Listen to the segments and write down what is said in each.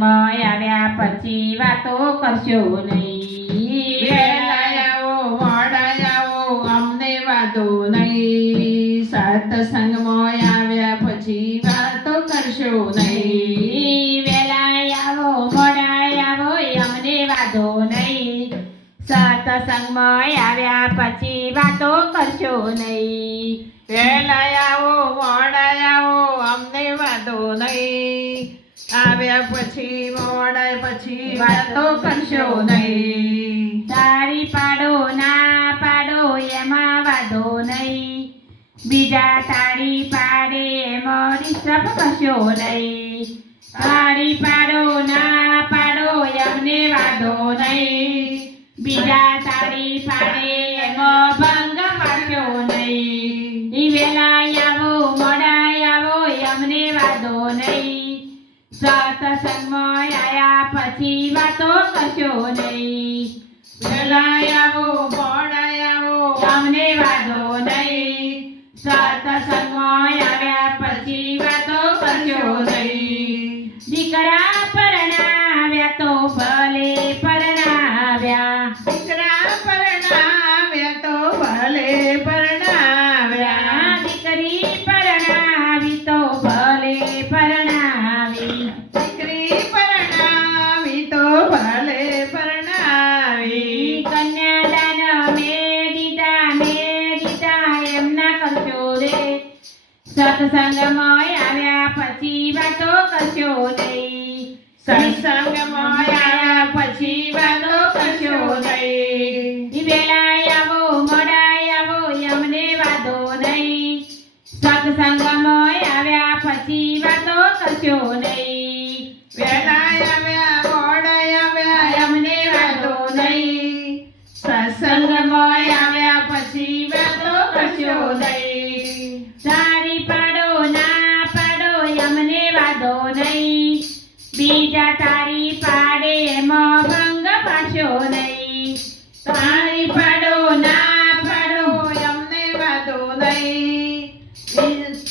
સત્સંગમાં આવ્યા પછી વાતો કરશો નહીં. વહેલા આવો મોડા આવો અમને વાંધો નહીં. સત્સંગમાં આવ્યા પછી વાતો કરશો નહીં. વેલા આવો મોડા આવો અમને વાંધો નહીં. સત્સંગમાં આવ્યા પછી વાતો કરશો નહીં. વહેલા આવો મોડા આવો અમને વાંધો નહીં. આવ્યા પછી મોડા પછી વાતો કરશો નહીં. તારી પાડો ના પાડો એમાં વાંધો નહીં. બીજા તારી પાડે એમાં ડિસ્ટર્બ કરશો નહીં. તારી પાડો ના પાડો એમને વાંધો નહીં. બીજા તારી પાડે એમાં ભંગ પાડશો નહીં. વેલા આવો મોડા આવો અમને વાંધો નહીં. સત્સંગમાં આયા પછી વાતો કરશો નહીં. વહેલા આવો મોડા આવો અમને વાંધો નહીં. સત્સંગમાં આવ્યા પછી વાતો કરશો નહીં. દીકરા પરણાવ્યા તો ભલે પરણાવ્યા. દીકરા પરણાવ્યા તો ભલે પરણાવ્યા. દીકરી પરણાવી તો ભલે પરણાવી. દીકરી પરણાવી તો ભલે પરણાવી. કન્યાદાન મેં દીધા એમના કરશો રે. સત્સંગમાં આવ્યા પછી વાતો કરશો નહીં. સત્સંગમાં આવ્યા પછી વાતો કરશો નહીં. વેલા આવો મોડા આવો અમને વાંધો નહીં. સત્સંગમાં આવ્યા પછી વાતો કરશો નહીં. વહેલા આવ્યા મોડા આવ્યા અમને વાંધો નહીં. સત્સંગમાં આવ્યા પછી વાતો કરશો નહીં. તારી પાડો ના પાડો અમને વાંધો નહીં. બીજા તારી પાડે એમાં ભંગ પાડશો નહીં. તારી પાડો ના પાડો અમને વાંધો નહીં.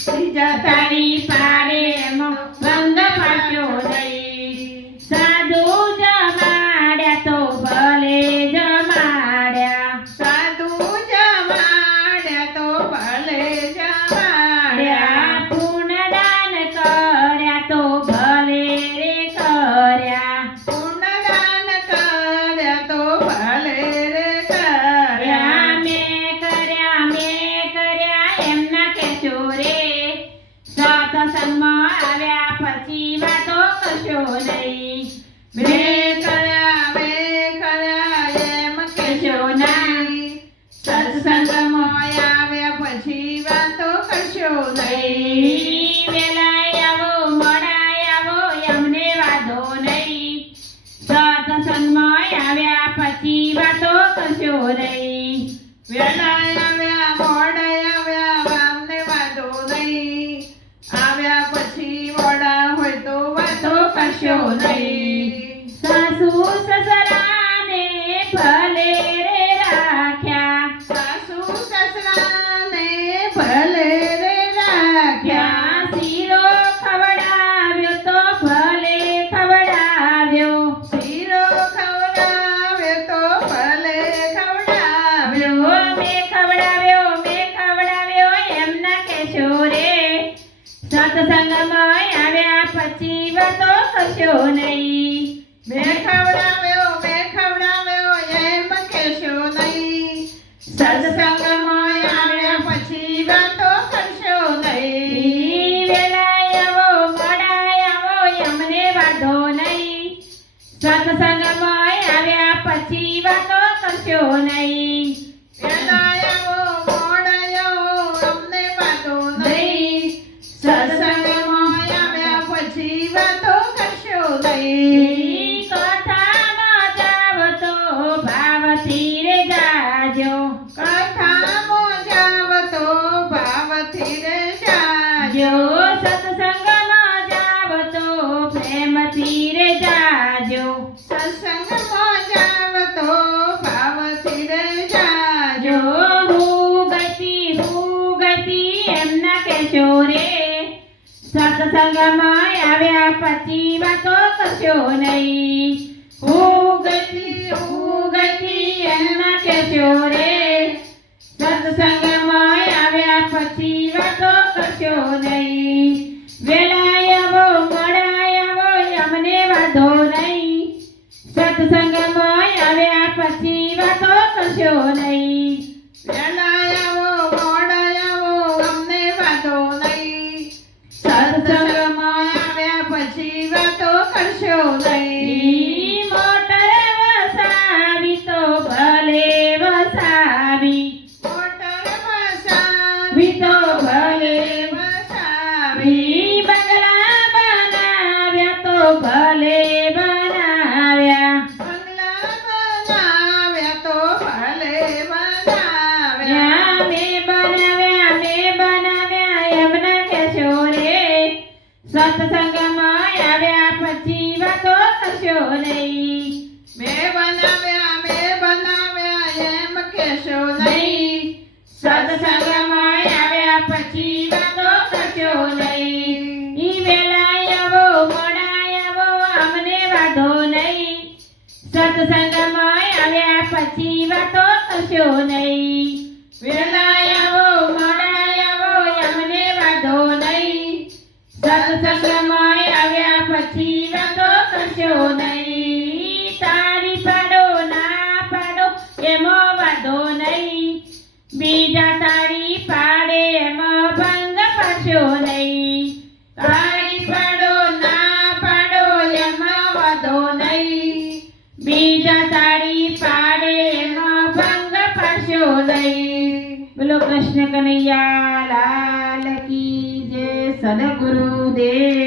બીજા તારી પાડે એમાં ભંગ પાડશો નહીં. સાધુ જમાડ્યા તો ભલે જમાડ્યા. સાધુ જમાડ્યા તો ભલે જમાડ્યા. પૂર્ણદાન કર્યા તો ભલે રે કર્યા. પૂર્ણદાન કર્યા તો ભલે રે કર્યા. મેં કર્યા એમના કહેશો રે. સત્સંગમાં આવ્યા પછી વાતો કરશો નહીં. મેં કર્યા એમ કહેશો નહીં. સત્સંગમાં આવ્યા પછી વાતો કરશો નહીં. વેલા આવો મોડા આવો અમને વાંધો નહીં. સત્સંગમાં આવ્યા પછી વાતો કરશો નહીં. વહેલા આવ્યા મોડા આવ્યા અમને વાંધો નહીં. આવ્યા પછી મોડા હોય તો વાતો કરશો નહીં. સાસુ સસરાને ભલે રે રાખ્યા. સાસુ સસરાને ભલે રે રાખ્યા. શીરો ખવડાવ્યો તો ભલે ખવડાવ્યો. શીરો ખવડાવ્યો તો ભલે ખવડાવ્યો. મેં ખવડાવ્યો એમના કહેશો રે. સત્સંગમાં આવ્યા પછી વાતો કરશો નહીં. મેં ખવડાવ્યો એમ કહેશો નહીં. સત્સંગમાં આવ્યા પછી વાતો કરશો નહીં. વેલા આવો મોડા આવો અમને વાંધો નહીં. સત્સંગમાં આવ્યા પછી વાતો કરશો નહીં. વહેલા આવો મોડા આવો અમને વાંધો નહીં. સત્સંગમાં આવ્યા પછી વાતો કરશો નહીં. કથામાં જાવ તો ભાવથી રે જાજો. કથામાં જાવ તો ભાવથી રે જાજો. સત્સંગમાં જાવ તો પ્રેમથી રે જાજો. સત્સંગમાં જાવ તો ભાવથી રે જાજો. હું ગતિ એમના કહેશો રે. સત્સંગમાં આવ્યા પછી વાતો કરશો કરશો નહીં. હું ગઈ એમ કહેશો રે, સત્સંગમાં આવ્યા પછી વાતો કરશો નહીં. વેલા આવો મોડા આવો અમને વાંધો નહીં, સત્સંગમાં આવ્યા પછી વાતો કરશો નહીં. વહેલા આવો મોડા આવો અમને વાંધો નહીં, સત્સંગમાં આવ્યા પછી વાતો કરશો નહીં. મોટર વસાવી તો ભલે વસાવી, મોટર વસાવી તો ભલે વસાવી, બંગલા બનાવ્યા તો ભલે બનાવ્યા, બંગલા બનાવ્યા તો ભલે બનાવ્યા. મેં બનાવ્યા એમ ના કહેશો રે, સત્સંગમાં આવ્યા પછી વાતો કરશો નહીં. મેં બનાવ્યા એમ કહેશો નહીં, સત્સંગમાં આવ્યા પછી વાતો કરશો નહીં. ઈ વેલા આવો મોડા આવો અમને વાંધો નહીં, સત્સંગમાં આવ્યા પછી વાતો કરશો નહીં. વેલા આવો મોડા આવો અમને વાંધો નહીં, સત્સંગમાં આવ્યા પછી વાતો કરશો નહીં. તાળી પાડો ના પાડો એમાં વાંધો નહીં, બીજા તાળી પાડે એમાં ભંગ પાડશો નહીં. તાળી પાડો ના પાડો એમાં વાંધો નહીં, બીજા તાળી પાડે એમાં ભંગ પાડશો નહીં. બોલો કૃષ્ણ કનૈયા લાલ કી જય. સદગુરુદેવ.